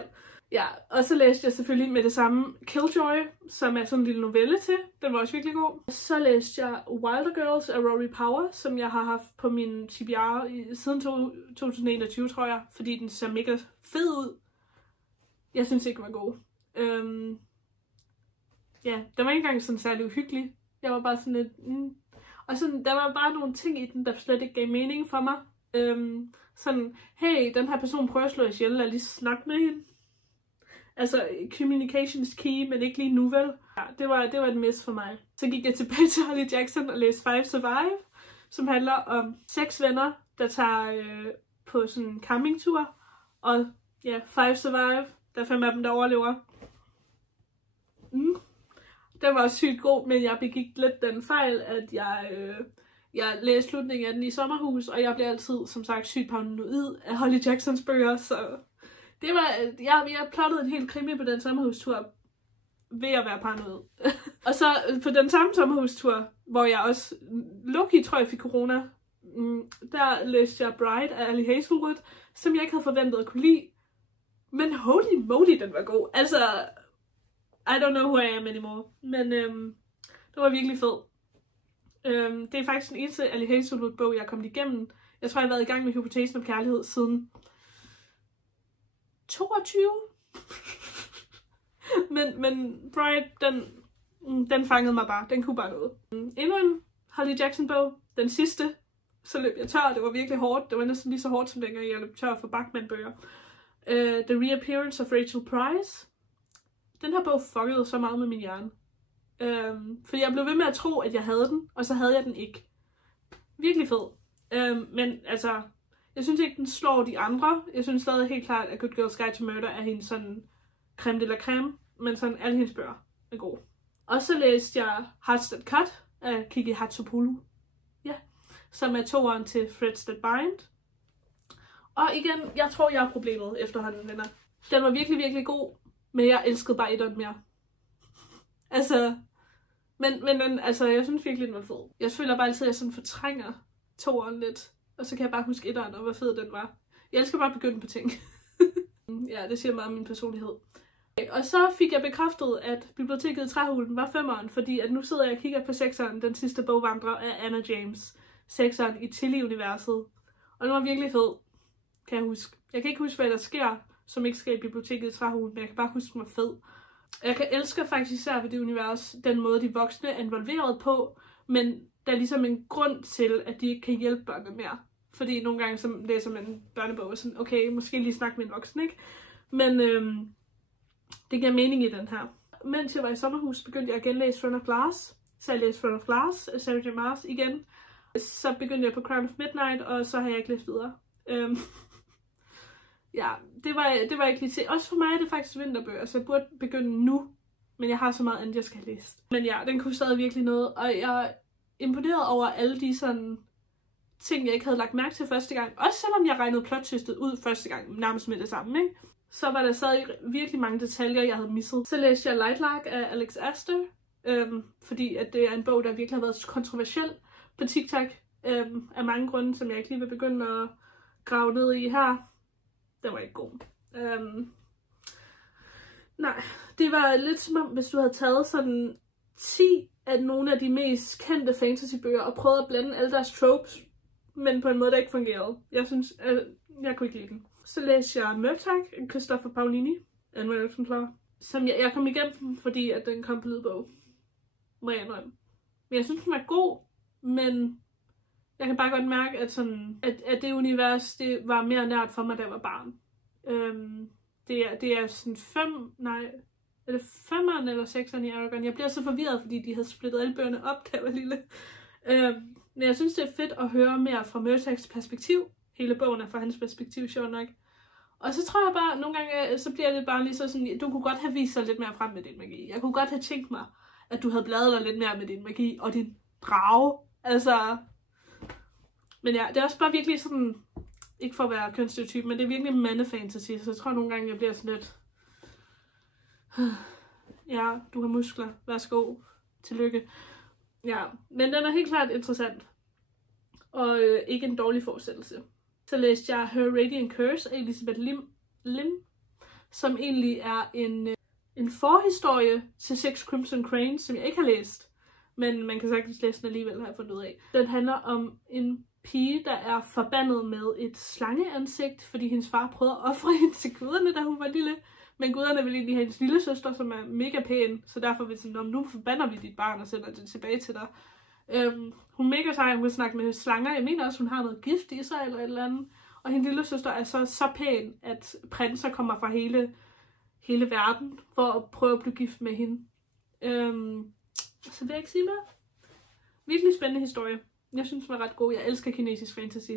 Ja, og så læste jeg selvfølgelig med det samme Killjoy, som er sådan en lille novelle til. Den var også virkelig god. Så læste jeg Wilder Girls af Rory Power, som jeg har haft på min TBR siden 2021, tror jeg. Fordi den ser mega fed ud. Jeg synes ikke, den var god. Ja, den var ikke engang sådan særlig uhyggelig. Jeg var bare sådan lidt... Og sådan, der var bare nogle ting i den, der slet ikke gav mening for mig. Sådan, hey, den her person prøver at slå ihjel, lad lige snakke med hende. Altså, communication is key, men ikke lige nu vel. Ja, det var et miss for mig. Så gik jeg tilbage til Holly Jackson og læste Five Survive, som handler om 6 venner, der tager på sådan en campingtur. Og ja, 5 survive. Der er 5 af dem, der overlever. Den var sygt god, men jeg begik lidt den fejl, at jeg læste slutningen af den i sommerhus, og jeg blev altid, som sagt, sygt paranoid af Holly Jacksons bøger, så det var, jeg plottede en hel krimi på den sommerhustur ved at være paranoid. Og så på den samme sommerhustur, hvor jeg også, Loki tror jeg fik corona, der læste jeg Bride af Ali Hazelwood, som jeg ikke havde forventet at kunne lide, men holy moly, den var god. Altså, I don't know who I am anymore. Men det var virkelig fed. Det er faktisk den eneste Ali Hazelwood bog, jeg er kommet igennem. Jeg tror, jeg har været i gang med hypotesen om kærlighed siden 22. men Bride, den fangede mig bare. Den kunne bare noget. Endnu en Holly Jackson bog. Den sidste. Så løb jeg tør. Det var virkelig hårdt. Det var næsten lige så hårdt, som dengang jeg løb tør for Bachman-bøger. The Reappearance of Rachel Price. Den her bog fuckede så meget med min hjerne. Fordi jeg blev ved med at tro, at jeg havde den, og så havde jeg den ikke. Virkelig fed. Men altså, jeg synes ikke, den slår de andre. Jeg synes stadig helt klart, at Good Girl's Guide to Murder er hendes sådan creme de la creme, men sådan alle hendes bøger er gode. Og så læste jeg Hearts That Cut af Kiki Hatzopoulou, ja, som er 2'eren til Threads That Bind. Og igen, jeg tror, jeg er problemet efterhånden, venner. Den var virkelig, virkelig god, men jeg elskede bare 1'eren mere. Altså, men altså, jeg synes virkelig, den var fed. Jeg føler bare altid, at jeg sådan fortrænger 2'eren lidt. Og så kan jeg bare huske 1'eren, og hvor fed den var. Jeg elsker bare at begynde på ting. Ja, det siger meget om min personlighed. Og så fik jeg bekræftet, at Biblioteket i Træhulen var 5'eren, fordi at nu sidder jeg og kigger på 6'eren, den sidste bogvandrer af Anna James. 6'eren i Tilly-universet. Og den var virkelig fed, kan jeg huske. Jeg kan ikke huske, hvad der sker, som ikke sker i Biblioteket i Træhulen, men jeg kan bare huske, den var fed. Jeg kan elske faktisk især ved det univers, den måde de voksne er involveret på, men der er ligesom en grund til, at de ikke kan hjælpe børnene mere. Fordi nogle gange så læser man en børnebog og sådan, okay, måske lige snakke med en voksen, ikke? Men det giver mening i den her. Mens jeg var i sommerhus, begyndte jeg at genlæse Throne of Glass. Så jeg læste Throne of Glass af Sarah J. Maas igen. Så begyndte jeg på Crown of Midnight, og så har jeg ikke læst videre. Ja, det var ikke lige til. Også for mig er det faktisk vinterbøger, så jeg burde begynde nu. Men jeg har så meget andet, jeg skal læse. Men ja, den kunne stadig virkelig noget. Og jeg er imponeret over alle de sådan ting, jeg ikke havde lagt mærke til første gang. Også selvom jeg regnede plottwistet ud første gang, nærmest med det samme, ikke? Så var der stadig virkelig mange detaljer, jeg havde misset. Så læste jeg Lightlark af Alex Aster, fordi at det er en bog, der virkelig har været kontroversiel på TikTok, af mange grunde, som jeg ikke lige vil begynde at grave ned i her. Den var ikke god. Nej, det var lidt som om, hvis du havde taget sådan 10 af nogle af de mest kendte fantasybøger og prøvet at blande alle deres tropes, men på en måde, der ikke fungerede. Jeg synes, jeg kunne ikke lide den. Så læste jeg Murtagh af Christopher Paolini, anmeldt eksemplar, som jeg kom igennem, fordi at den kom på lydbog. Må jeg indrømme. Men jeg synes, den var god, men jeg kan bare godt mærke, at det univers, det var mere nært for mig, da jeg var barn. Det er sådan 5'eren eller 6'eren i Eragon. Jeg bliver så forvirret, fordi de havde splittet alle bøgerne op, da jeg var lille. Men jeg synes, det er fedt at høre mere fra Murtaghs perspektiv. Hele bogen er fra hans perspektiv, sjovt nok. Og så tror jeg bare, nogle gange, så bliver det bare lige så sådan, du kunne godt have vist sig lidt mere frem med din magi. Jeg kunne godt have tænkt mig, at du havde bladet dig lidt mere med din magi og din drage. Altså, men ja, det er også bare virkelig sådan, ikke for at være kønsstereotyp, men det er virkelig mandefantasy, så jeg tror nogle gange, jeg bliver sådan lidt, ja, du har muskler, værsgo, tillykke. Ja, men den er helt klart interessant, og ikke en dårlig forestillelse. Så læste jeg Her Radiant Curse af Elizabeth Lim, som egentlig er en forhistorie til Six Crimson Cranes, som jeg ikke har læst, men man kan sagtens læse den alligevel, har jeg fundet ud af. Den handler om en pige, der er forbandet med et slangeansigt, fordi hendes far prøvede at ofre hende til guderne, da hun var lille. Men guderne vil egentlig have hendes lille søster, som er mega pæn, så derfor vil sådan, nu forbander vi dit barn og sender det tilbage til dig. Hun er mega sej, hun kan snakke med slanger. Jeg mener også, hun har noget gift i sig eller et eller andet. Og hendes lille søster er så pæn, at prinser kommer fra hele verden for at prøve at blive gift med hende. Så vil jeg ikke sige mere. Virkelig spændende historie. Jeg synes, den var ret god. Jeg elsker kinesisk fantasy.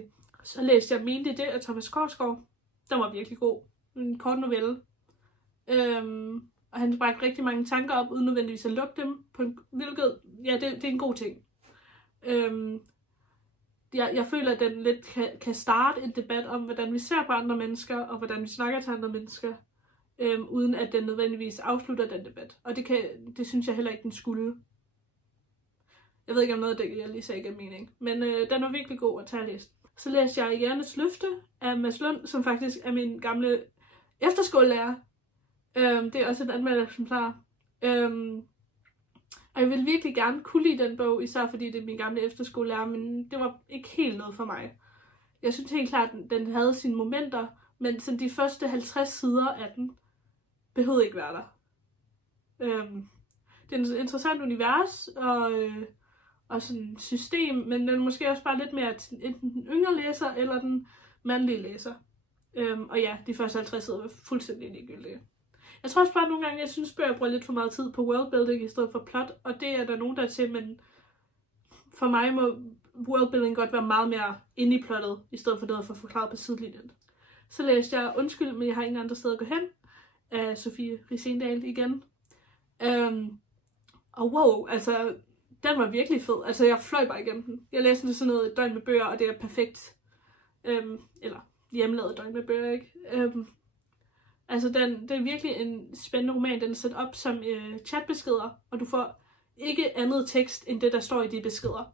Så læste jeg Mente det af Thomas Korsgaard. Den var virkelig god. En kort novelle. Og han bragte rigtig mange tanker op, uden nødvendigvis at lukke dem. Hvilket, ja, det er en god ting. Jeg føler, at den lidt kan starte en debat om, hvordan vi ser på andre mennesker, og hvordan vi snakker til andre mennesker, uden at den nødvendigvis afslutter den debat. Og det synes jeg heller ikke, den skulle. Jeg ved ikke, om noget af det, jeg lige sagde, ikke er mening. Men den var virkelig god at tage og læse. Så læste jeg Hjernes Løfte af Mads Lund, som faktisk er min gamle efterskolelærer. Det er også et anmeldt eksemplar. Og jeg ville virkelig gerne kunne lide den bog, især fordi det er min gamle efterskolelærer, men det var ikke helt noget for mig. Jeg synes helt klart, at den havde sine momenter, men sådan de første 50 sider af den behøvede ikke være der. Det er et interessant univers og sådan system, men den er måske også bare lidt mere til enten den yngre læser eller den mandlige læser. Og ja, de første 50 sider var fuldstændig ligegyldige. Jeg tror også bare nogle gange, jeg synes, bøger bruger lidt for meget tid på worldbuilding i stedet for plot, og det er der nogen, der er til, men for mig må worldbuilding godt være meget mere inde i plottet, i stedet for det at få forklaret på sidelinjen. Så læste jeg Undskyld, men jeg har ingen andre steder at gå hen, af Sofie Risendal igen. Og wow, altså, den var virkelig fed. Altså, jeg fløj bare igennem den. Jeg læste sådan noget et døgn med bøger, og det er perfekt. Eller hjemmelavet døgn med bøger, ikke? Altså, det er virkelig en spændende roman. Den er sat op som chatbeskeder, og du får ikke andet tekst, end det, der står i de beskeder.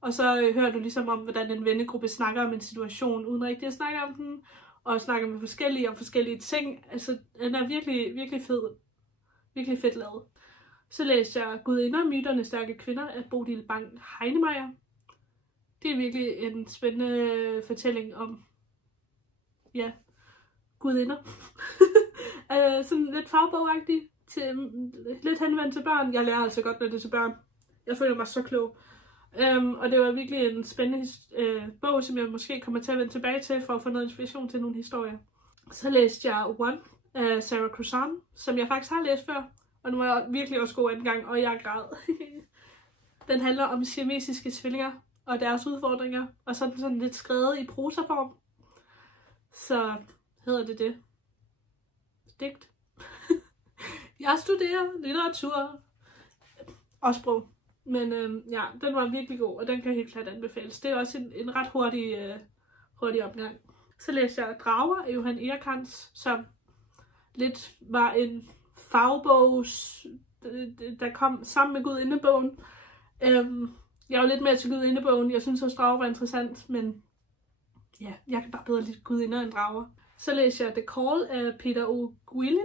Og så hører du ligesom om, hvordan en vennegruppe snakker om en situation, uden rigtig at snakke om den, og snakker med forskellige om forskellige ting. Altså, den er virkelig, virkelig fed. Virkelig fedt lavet. Så læste jeg Gudinder, myterne, stærke kvinder af Bodil Bang Heinemeier. Det er virkelig en spændende fortælling om, ja, gudinder. Sådan lidt fagbogagtig, lidt henvendt til børn. Jeg lærer altså godt, når det er til børn. Jeg føler mig så klog. Og det var virkelig en spændende bog, som jeg måske kommer til at vende tilbage til, for at få noget inspiration til nogle historier. Så læste jeg One af Sarah Cruzan, som jeg faktisk har læst før. Og den var virkelig også god anden gang, og jeg græd. Den handler om siamesiske tvillinger og deres udfordringer, og så er den sådan lidt skrevet i prosaform. Så hedder det. Digt. Jeg studerer litteratur og sprog. Men ja, den var virkelig god, og den kan helt klart anbefales. Det er også en ret hurtig opgang. Så læste jeg Drager af Johan Egerkrans, som lidt var en fagbogs, der kom sammen med Gudindebogen. Jeg var lidt mere til Gudindebogen. Jeg synes også, Drager var interessant, men ja, jeg kan bare bedre lide gudinder end drager. Så læste jeg The Call af Peter O. Guilin.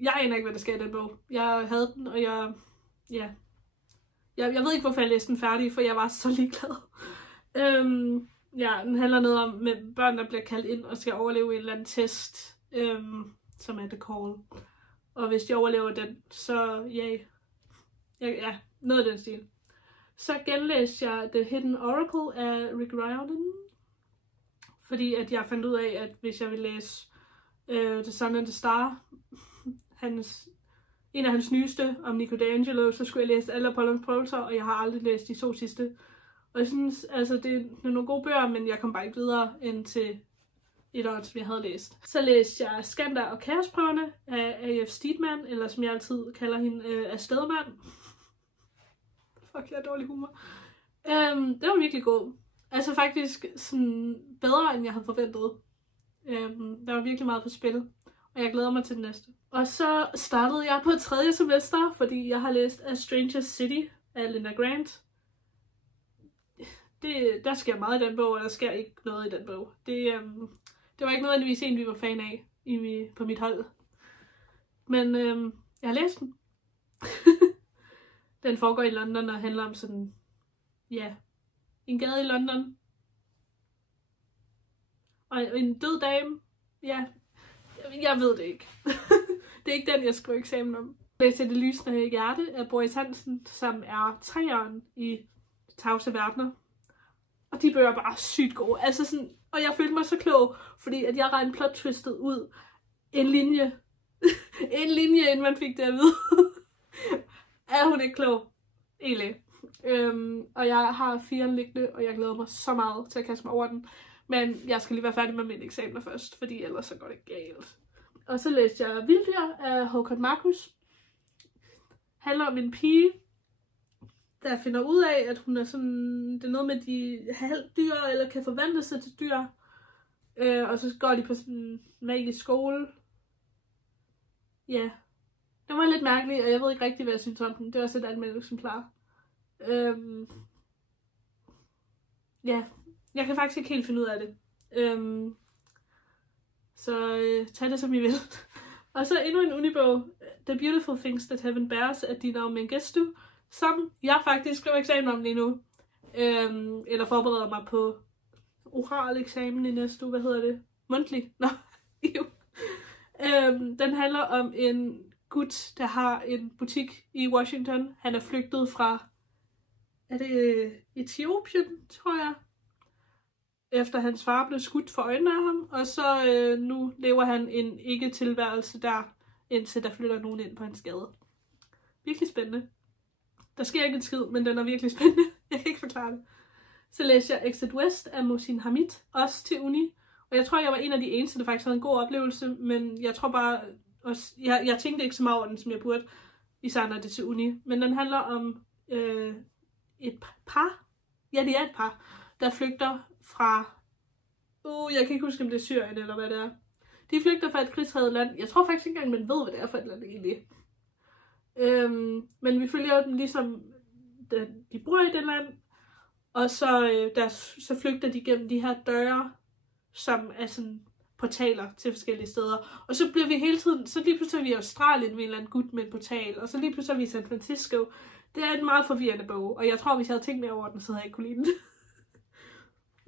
Jeg aner ikke, hvad der sker i den bog. Jeg havde den, og jeg ved ikke, hvorfor jeg læste den færdig, for jeg var så ligeglad. Ja, den handler noget om med børn, der bliver kaldt ind og skal overleve en eller anden test, som er The Call. Og hvis de overlever den, så ja, noget af den stil. Så genlæste jeg The Hidden Oracle af Rick Riordan. Fordi at jeg fandt ud af, at hvis jeg ville læse The Sun and the Star, en af hans nyeste om Nico D'Angelo, så skulle jeg læse alle Apollons prøvelser, og jeg har aldrig læst de 2 sidste. Og jeg synes, altså det er nogle gode bøger, men jeg kom bare ikke videre end til et år, som jeg havde læst. Så læste jeg Skander og Kaosprøverne af A.F. Steedman, eller som jeg altid kalder hende, af Stedman. Fuck, jeg har dårlig humor. Det var virkelig god. Altså faktisk sådan bedre, end jeg havde forventet. Der var virkelig meget på spil, og jeg glæder mig til den næste. Og så startede jeg på 3. semester, fordi jeg har læst A Stranger City af Linda Grant. Der sker meget i den bog, og der sker ikke noget i den bog. Det var ikke nødvendigvis en, vi var fan af på mit hold. Men jeg har læst den. Den foregår i London og handler om sådan, ja, en gade i London. Og en død dame. Ja, jeg ved det ikke. Det er ikke den, jeg skriver eksamen om. Jeg læste Det lysende hjerte af Boris Hansen, som er 3'eren i Tavse Verdener. Og de bøger er bare sygt gode. Altså sådan, og jeg følte mig så klog, fordi at jeg regnede plot-twistet ud. En linje, inden man fik det at vide. Er hun ikke klog? Egentlig. Og jeg har 4'eren liggende, og jeg glæder mig så meget til at kaste mig over den. Men jeg skal lige være færdig med mine eksamener først, fordi ellers så går det galt. Og så læste jeg Vilddyr af Håkon Markus. Handler om en pige, der finder ud af, at hun er sådan, det er noget med de halvdyr, eller kan forvandle sig til dyr. Og så går de på sådan en magisk skole. Ja. Det var lidt mærkeligt, og jeg ved ikke rigtig, hvad jeg synes om den. Det var også et anmeldt eksemplar. Ja, jeg kan faktisk ikke helt finde ud af det. Så tag det som I vil. Og så endnu en unibog, The Beautiful Things That Heaven Bears af Dina Mengestu, som jeg faktisk skriver eksamen om lige nu. Eller forbereder mig på oral eksamen i næste uge. Hvad hedder det? Mundtlig? Nå, jo. Den handler om en gut, der har en butik i Washington. Han er flygtet fra, er det Etiopien, tror jeg? Efter hans far blev skudt for øjnene af ham. Og så nu lever han en ikke-tilværelse der, indtil der flytter nogen ind på hans gade. Virkelig spændende. Der sker ikke en skid, men den er virkelig spændende. Jeg kan ikke forklare det. Så læste jeg Exit West af Mohsin Hamid, også til uni. Og jeg tror, jeg var en af de eneste, der faktisk havde en god oplevelse. Men jeg tror bare, også, jeg tænkte ikke så meget over den, som jeg burde, især når det er til uni. Men den handler om et par. Ja, det er et par, der flygter fra, jeg kan ikke huske, om det er Syrien eller hvad det er. De flygter fra et krigshærget land. Jeg tror faktisk ikke engang, man ved, hvad det er for et land egentlig. Men vi følger dem ligesom, de bor i det land. Og så flygter de gennem de her døre, som er sådan portaler til forskellige steder. Og så bliver vi hele tiden, så lige pludselig er vi i Australien med en eller anden gut med en portal. Og så lige pludselig er vi i San Francisco. Det er en meget forvirrende bog. Og jeg tror, hvis jeg havde tænkt mere over den, så havde jeg ikke kunne lide den.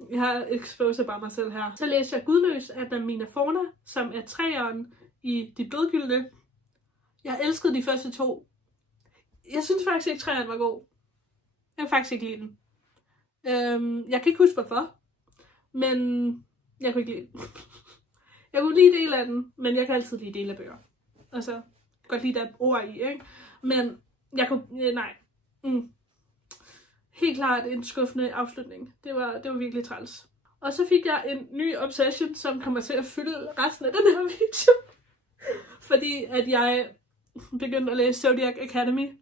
Jeg har exposed bare mig selv her. Så læser jeg Gudløs af Damina Forna, som er 3'eren i De Blodgyldne. Jeg elskede de første 2. Jeg synes faktisk ikke, 3'eren var god. Jeg kan faktisk ikke lide den. Jeg kan ikke huske hvorfor, men jeg kunne ikke lide den. Jeg kunne lide del af den, men jeg kan altid lide del af bøger. Altså, godt lide der ord i, ikke? Men jeg kunne, nej. Helt klart en skuffende afslutning. Det var virkelig træls. Og så fik jeg en ny obsession, som kommer til at fylde resten af den her video. Fordi at jeg begyndte at læse Zodiac Academy.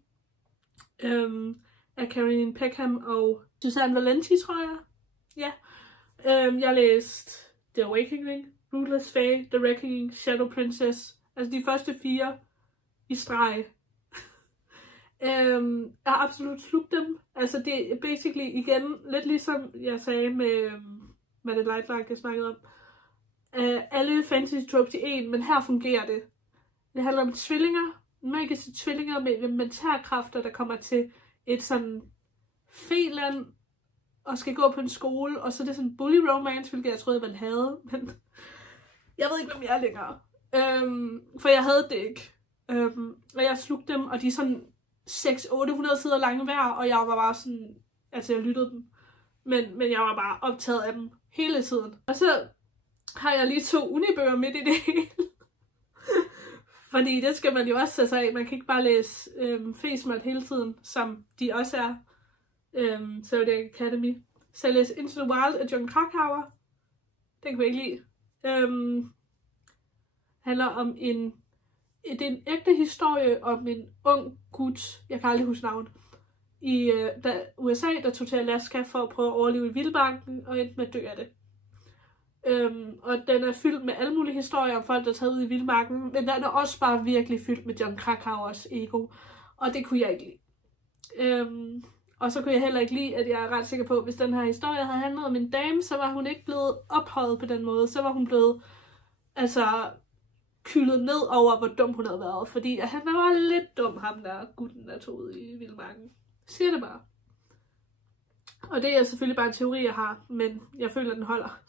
af Caroline Peckham og Suzanne Valenti, tror jeg. Ja. Jeg læste The Awakening, Ruthless Fae, The Reckoning, Shadow Princess. Altså de første 4 i streg. Jeg har absolut slugt dem. Altså det er basically igen, lidt ligesom jeg sagde med The Lightlark, jeg snakkede om. Alle fantasy tropes i en, men her fungerer det. Det handler om tvillinger, magiske tvillinger med elementærkræfter, der kommer til et sådan feland og skal gå på en skole, og så er det sådan bully romance, hvilket jeg troede, man havde, men jeg ved ikke, hvem jeg er længere. For jeg havde det ikke. Og jeg slugte dem, og de er sådan 600-800 sider lange hver, og jeg var bare sådan, altså jeg lyttede dem, men jeg var bare optaget af dem hele tiden. Og så har jeg lige 2 unibøger midt i det hele. Fordi det skal man jo også tage sig af. Man kan ikke bare læse Fesmart hele tiden, som de også er. Zodiac Academy. Så jeg læste Into the Wild af Jon Krakauer. Den kan jeg ikke lide. Handler om det er en ægte historie om en ung gut, jeg kan aldrig huske navn, i USA, der tog til Alaska for at prøve at overleve i vildmarken, og endte med at dø af det. Og den er fyldt med alle mulige historier om folk, der er taget ud i vildmarken, men den er også bare virkelig fyldt med Jon Krakauers ego, og det kunne jeg ikke lide. Og så kunne jeg heller ikke lide, at jeg er ret sikker på, at hvis den her historie havde handlet om en dame, så var hun ikke blevet ophøjet på den måde, så var hun blevet kyldet ned over, hvor dum hun havde været, fordi han var lidt dum, ham der gutten, der tog ud i vildmarken. Siger det bare. Og det er selvfølgelig bare en teori, jeg har, men jeg føler, at den holder.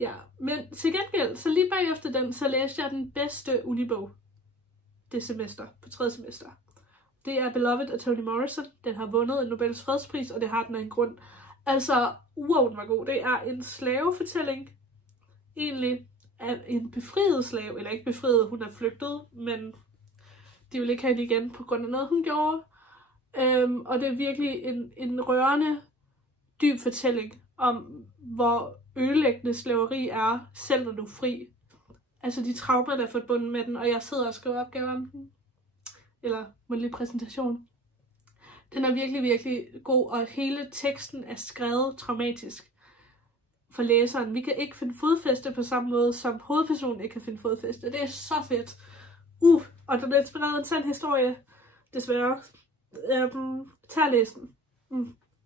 Ja, men til gengæld, så lige bagefter den, så læste jeg den bedste unibog det semester, på 3. semester. Det er Beloved af Toni Morrison. Den har vundet en Nobels fredspris, og det har den af en grund. Altså, wow, den var god. Det er en slavefortælling, egentlig, af en befriet slave, eller ikke befriet, hun er flygtet, men de vil ikke have hende igen på grund af noget, hun gjorde. Og det er virkelig en rørende, dyb fortælling om, hvor ødelæggende slaveri er, selv når du er fri. Altså de traumer, der er forbundet med den, og jeg sidder og skriver opgaver om den. Eller mundtlig præsentation. Den er virkelig, virkelig god, og hele teksten er skrevet traumatisk for læseren. Vi kan ikke finde fodfæste på samme måde, som hovedpersonen ikke kan finde fodfæste. Det er så fedt. Og den er inspireret af en sand historie, desværre. Tag og læs den.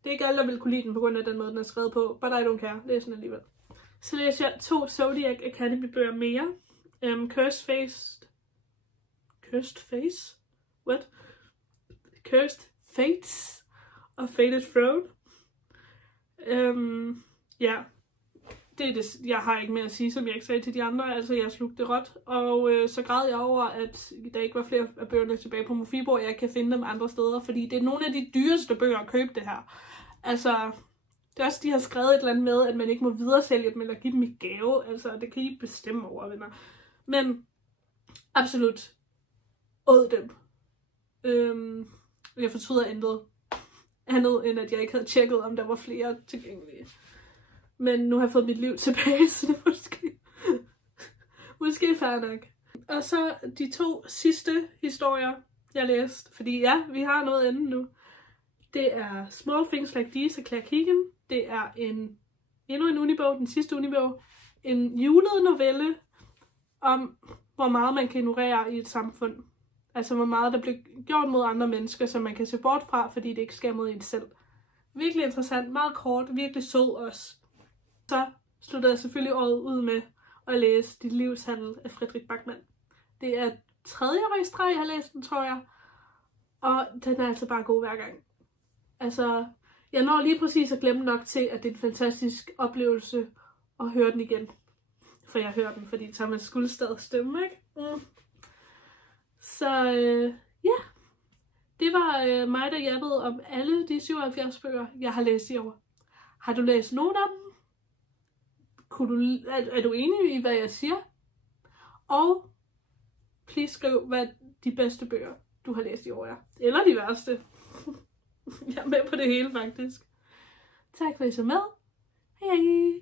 Det er ikke alle, der vil kunne lide den, på grund af den måde, den er skrevet på. But I don't care. Læs den alligevel. Så læser jeg 2 Zodiac Academy bøger mere. Cursed Face? What? Cursed Fates og Fated Throne. Ja. Det er det, jeg har ikke mere at sige, som jeg ikke sagde til de andre. Altså, jeg slugte det råt. Og så græd jeg over, at der ikke var flere af bøgerne tilbage på Mofibo, og jeg kan finde dem andre steder. Fordi det er nogle af de dyreste bøger at købe det her. Altså, det er også, de har skrevet et eller andet med, at man ikke må videresælge dem eller give dem i gave. Altså, det kan I bestemme over, venner. Men absolut åd dem. Jeg fortryder andet end at jeg ikke havde tjekket, om der var flere tilgængelige. Men nu har jeg fået mit liv tilbage, så det er måske fair nok. Og så de 2 sidste historier, jeg læste. Fordi ja, vi har noget andet nu. Det er Small Things Like These af Claire Keegan. Det er endnu en unibog, den sidste unibog. En julet novelle om, hvor meget man kan ignorere i et samfund. Altså hvor meget der bliver gjort mod andre mennesker, som man kan se bort fra, fordi det ikke sker mod en selv. Virkelig interessant, meget kort, virkelig sød også. Så sluttede jeg selvfølgelig året ud med at læse Dit livs handel af Fredrik Backman. Det er 3. år i streg, jeg har læst den, tror jeg. Og den er altså bare god hver gang. Altså, jeg når lige præcis at glemme nok til, at det er en fantastisk oplevelse at høre den igen. For jeg hører den, fordi Thomas Skuldstad stemme, ikke? Så ja, det var mig, der jabbede om alle de 77 bøger, jeg har læst i år. Har du læst nogen af dem? Er du enig i, hvad jeg siger? Og please skriv, hvad de bedste bøger, du har læst i år er. Eller de værste. Jeg er med på det hele, faktisk. Tak for at I så med. Hej hej.